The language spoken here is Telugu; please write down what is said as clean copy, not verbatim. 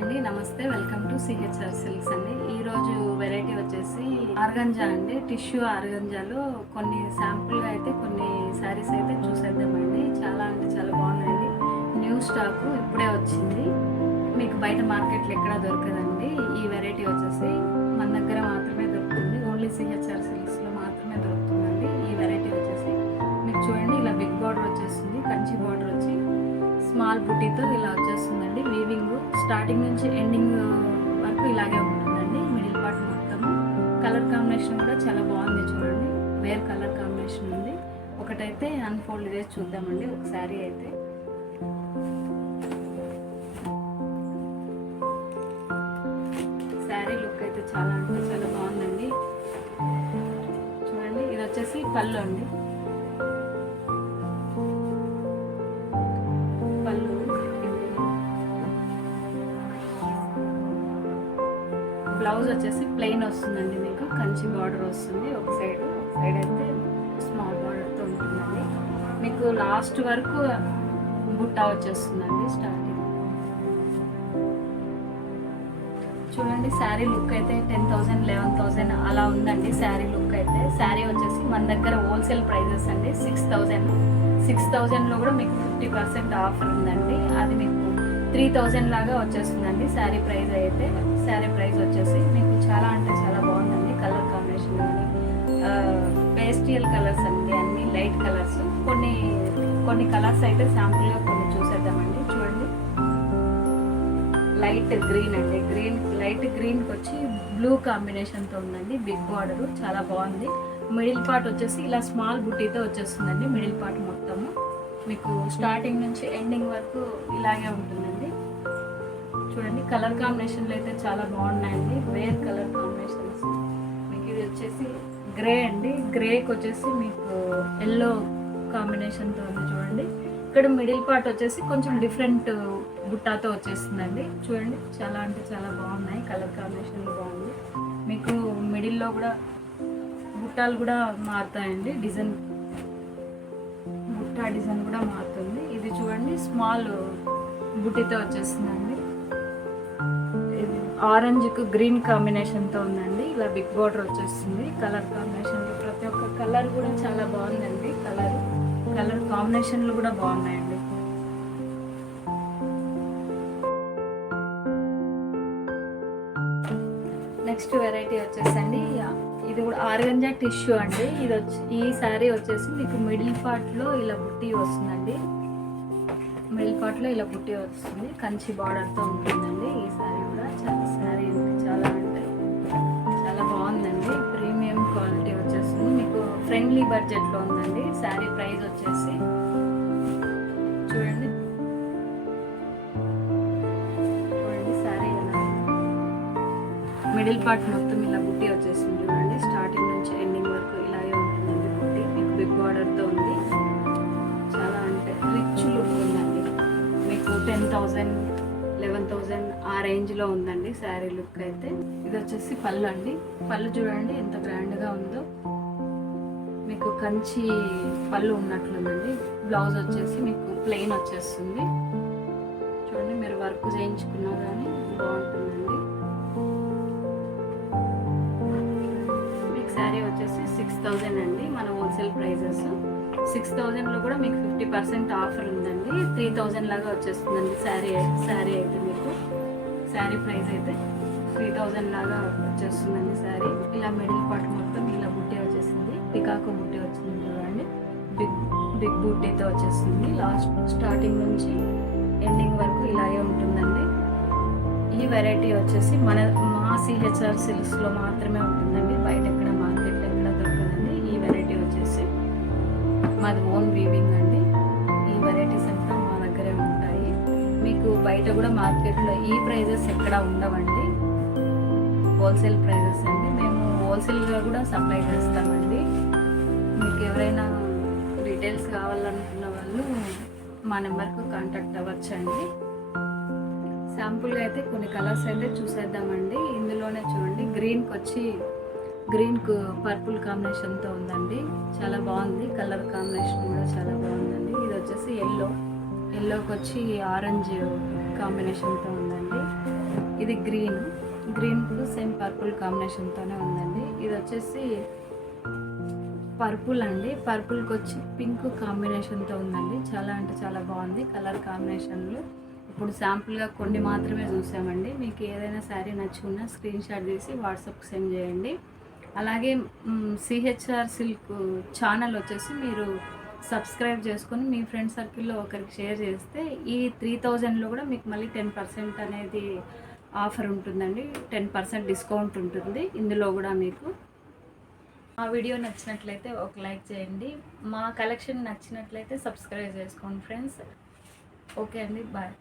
అండి, నమస్తే. వెల్కమ్ టు సిహెచ్ఆర్ సిల్క్స్ అండి. ఈరోజు వెరైటీ వచ్చేసి ఆర్గంజా అండి. టిష్యూ ఆర్గంజాలో కొన్ని శాంపుల్గా అయితే కొన్ని శారీస్ అయితే చూసేద్దామండి. చాలా అంటే చాలా బాగుందండి. న్యూ స్టాక్ ఇప్పుడే వచ్చింది. మీకు బయట మార్కెట్లో ఎక్కడా దొరకదండి. ఈ వెరైటీ వచ్చేసి మన దగ్గర మాత్రమే దొరుకుతుంది. ఓన్లీ సిహెచ్ఆర్ సిల్క్స్లో మాత్రమే దొరుకుతుందండి. ఈ వెరైటీ వచ్చేసి మీకు చూడండి, ఇలా బిగ్ బార్డర్ వచ్చేస్తుంది. కంచి బార్డర్ వచ్చి స్మాల్ బుటీతో ఇలా వచ్చేస్తుందండి. వీవింగ్ స్టార్టింగ్ నుంచి ఎండింగ్ వరకు ఇలాగే ఉంటుందండి. మిడిల్ పార్ట్ మొత్తము కలర్ కాంబినేషన్ కూడా చాలా బాగుంది. చూడండి, వేర్ కలర్ కాంబినేషన్ ఉంది. ఒకటైతే అన్ఫోల్డ్ చేసి చూద్దామండి. ఒక శారీ అయితే శారీ లుక్ అయితే చాలా అంటే చాలా బాగుందండి. చూడండి, ఇది వచ్చేసి పళ్ళు అండి. బ్లౌజ్ వచ్చేసి ప్లెయిన్ వస్తుందండి. మీకు కంచి బార్డర్ వస్తుంది. ఒక సైడ్ అయితే స్మాల్ బార్డర్తో ఉంటుందండి. మీకు లాస్ట్ వరకు బుట్టా వచ్చేస్తుందండి. స్టార్టింగ్ చూడండి, శారీ లుక్ అయితే 10,000 11,000 అలా ఉందండి. శారీ లుక్ అయితే శారీ వచ్చేసి మన దగ్గర హోల్సేల్ ప్రైజెస్ అండి. 6,000లో కూడా మీకు 50% ఆఫర్ ఉందండి. అది మీకు 3,000 లాగా వచ్చేస్తుందండి శారీ ప్రైస్ అయితే. శారీ ప్రైస్ వచ్చేసి మీకు చాలా అంటే చాలా బాగుందండి. కలర్ కాంబినేషన్ కానీ పేస్టియల్ కలర్స్ అండి, అన్ని లైట్ కలర్స్. కొన్ని కలర్స్ అయితే శాంపుల్గా కొన్ని చూసేద్దామండి. చూడండి, లైట్ గ్రీన్ అండి. లైట్ గ్రీన్కి వచ్చి బ్లూ కాంబినేషన్తో ఉందండి. బిగ్ బార్డర్ చాలా బాగుంది. మిడిల్ పార్ట్ వచ్చేసి ఇలా స్మాల్ బుట్టీతో వచ్చేస్తుందండి. మిడిల్ పార్ట్ మొత్తము మీకు స్టార్టింగ్ నుంచి ఎండింగ్ వరకు ఇలాగే ఉంటుందండి. చూడండి, కలర్ కాంబినేషన్లు అయితే చాలా బాగున్నాయండి. Wear colour combinations. మీకు ఇది వచ్చేసి గ్రే అండి. గ్రేకి వచ్చేసి మీకు ఎల్లో కాంబినేషన్తో ఉంది. చూడండి, ఇక్కడ మిడిల్ పార్ట్ వచ్చేసి కొంచెం డిఫరెంట్ బుట్టాతో వచ్చేస్తుందండి. చూడండి, చాలా అంటే చాలా బాగున్నాయి. కలర్ కాంబినేషన్లు బాగుంది. మీకు మిడిల్లో కూడా బుట్టాలు కూడా మారుతాయండి. డిజైన్ కూడా మారుతుంది. ఇది చూడండి, స్మాల్ బుట్టితో వచ్చేస్తుందండి. ఇది ఆరెంజ్కు గ్రీన్ కాంబినేషన్తో ఉందండి. ఇలా బిగ్ బార్డర్ వచ్చేస్తుంది. కలర్ కాంబినేషన్లు ప్రతి ఒక్క కలర్ కూడా చాలా బాగుందండి. కలర్ కాంబినేషన్లు కూడా బాగున్నాయండి. నెక్స్ట్ వెరైటీ వచ్చేసండి, ఇది కూడా ఆర్గంజా టిష్యూ అండి. ఈ శారీ వచ్చేసి మీకు మిడిల్ పార్ట్లో ఇలా బుట్టి వస్తుందండి. మిడిల్ పార్ట్లో ఇలా బుట్టి వస్తుంది. కంచి బార్డర్తో ఉంటుందండి. ఈ శారీ కూడా శారీ చాలా అంటే చాలా బాగుందండి. ప్రీమియం క్వాలిటీ వచ్చేస్తుంది. మీకు ఫ్రెండ్లీ బడ్జెట్లో ఉందండి. శారీ ప్రైస్ వచ్చేసి చూడండి శారీ ఎలా మిడిల్ పార్ట్ మొత్తం ఇలా బుట్టి వచ్చేస్తుంది. చూడండి, స్టార్టింగ్ నుంచి ఎండింగ్ వరకు ఇలాగే ఉంటుందండి. బుట్టి మీకు బిగ్ బార్డర్తో ఉంది. చాలా అంటే రిచ్ లుక్ ఉందండి. మీకు 10,000 11,000 ఆ రేంజ్లో ఉందండి శారీ లుక్ అయితే. ఇది వచ్చేసి పళ్ళు అండి. పళ్ళు చూడండి ఎంత గ్రాండ్గా ఉందో. మీకు కంచి పళ్ళు ఉన్నట్లుందండి. బ్లౌజ్ వచ్చేసి మీకు ప్లెయిన్ వచ్చేస్తుంది. చూడండి, మీరు వర్క్ చేయించుకున్నా కానీ బాగుంటుందండి. శారీ వచ్చేసి 6,000 అండి. మన హోల్సేల్ ప్రైజెస్ 6,000లో కూడా మీకు 50% ఆఫర్ ఉందండి. 3,000 లాగా వచ్చేస్తుందండి శారీ అయితే. మీకు శారీ ప్రైస్ అయితే 3,000 లాగా వచ్చేస్తుందండి శారీ. ఇలా మిడిల్ పార్ట్ మొత్తం ఇలా బుట్టి వచ్చేసింది. పికాకు బుట్టి వచ్చింది. చూడండి, బిగ్ బుట్టీతో వచ్చేస్తుంది. స్టార్టింగ్ నుంచి ఎండింగ్ వరకు ఇలాగే ఉంటుందండి. ఈ వెరైటీ వచ్చేసి మా సిహెచ్ఆర్ సిల్క్స్లో మాత్రమే ఉంటుందండి. బయట ఎక్కడ మార్కెట్లో ఎక్కడ దొరకదండి. ఈ వెరైటీ వచ్చేసి మాది ఓన్ వీవింగ్ అండి. ఈ వెరైటీస్ అంతా మా దగ్గరే ఉంటాయి. మీకు బయట కూడా మార్కెట్లో ఈ ప్రైజెస్ ఎక్కడ ఉండవండి. హోల్సేల్ ప్రైజెస్ అండి. మేము హోల్సేల్గా కూడా సప్లై చేస్తామండి. మీకు ఎవరైనా డీటెయిల్స్ కావాలనుకున్న వాళ్ళు మా నెంబర్కు కాంటాక్ట్ అవ్వచ్చండి. శాంపుల్గా అయితే కొన్ని కలర్స్ అయితే చూసేద్దామండి. ఇందులోనే చూడండి, గ్రీన్కు పర్పుల్ కాంబినేషన్తో ఉందండి. చాలా బాగుంది. కలర్ కాంబినేషన్ కూడా చాలా బాగుందండి. ఇది వచ్చేసి ఎల్లోకి వచ్చి ఆరెంజ్ కాంబినేషన్తో ఉందండి. ఇది గ్రీన్కు సేమ్ పర్పుల్ కాంబినేషన్తోనే ఉందండి. ఇది వచ్చేసి పర్పుల్ అండి, పర్పుల్కి వచ్చి పింక్ కాంబినేషన్తో ఉందండి. చాలా అంటే చాలా బాగుంది కలర్ కాంబినేషన్లు. ఇప్పుడు శాంపుల్గా కొన్ని మాత్రమే చూసామండి. మీకు ఏదైనా శారీ నచ్చుకున్నా స్క్రీన్ షాట్ తీసి వాట్సాప్కి సెండ్ చేయండి. అలాగే సిహెచ్ఆర్ సిల్క్ ఛానల్ వచ్చేసి మీరు సబ్స్క్రైబ్ చేసుకొని మీ ఫ్రెండ్ సర్కిల్లో ఒకరికి షేర్ చేస్తే ఈ 3000లో కూడా మీకు మళ్ళీ 10% అనేది ఆఫర్ ఉంటుందండి. 10% డిస్కౌంట్ ఉంటుంది ఇందులో కూడా మీకు. మా వీడియో నచ్చినట్లయితే ఒక లైక్ చేయండి. మా కలెక్షన్ నచ్చినట్లయితే సబ్స్క్రైబ్ చేసుకోండి ఫ్రెండ్స్. ఓకే అండి, బాయ్.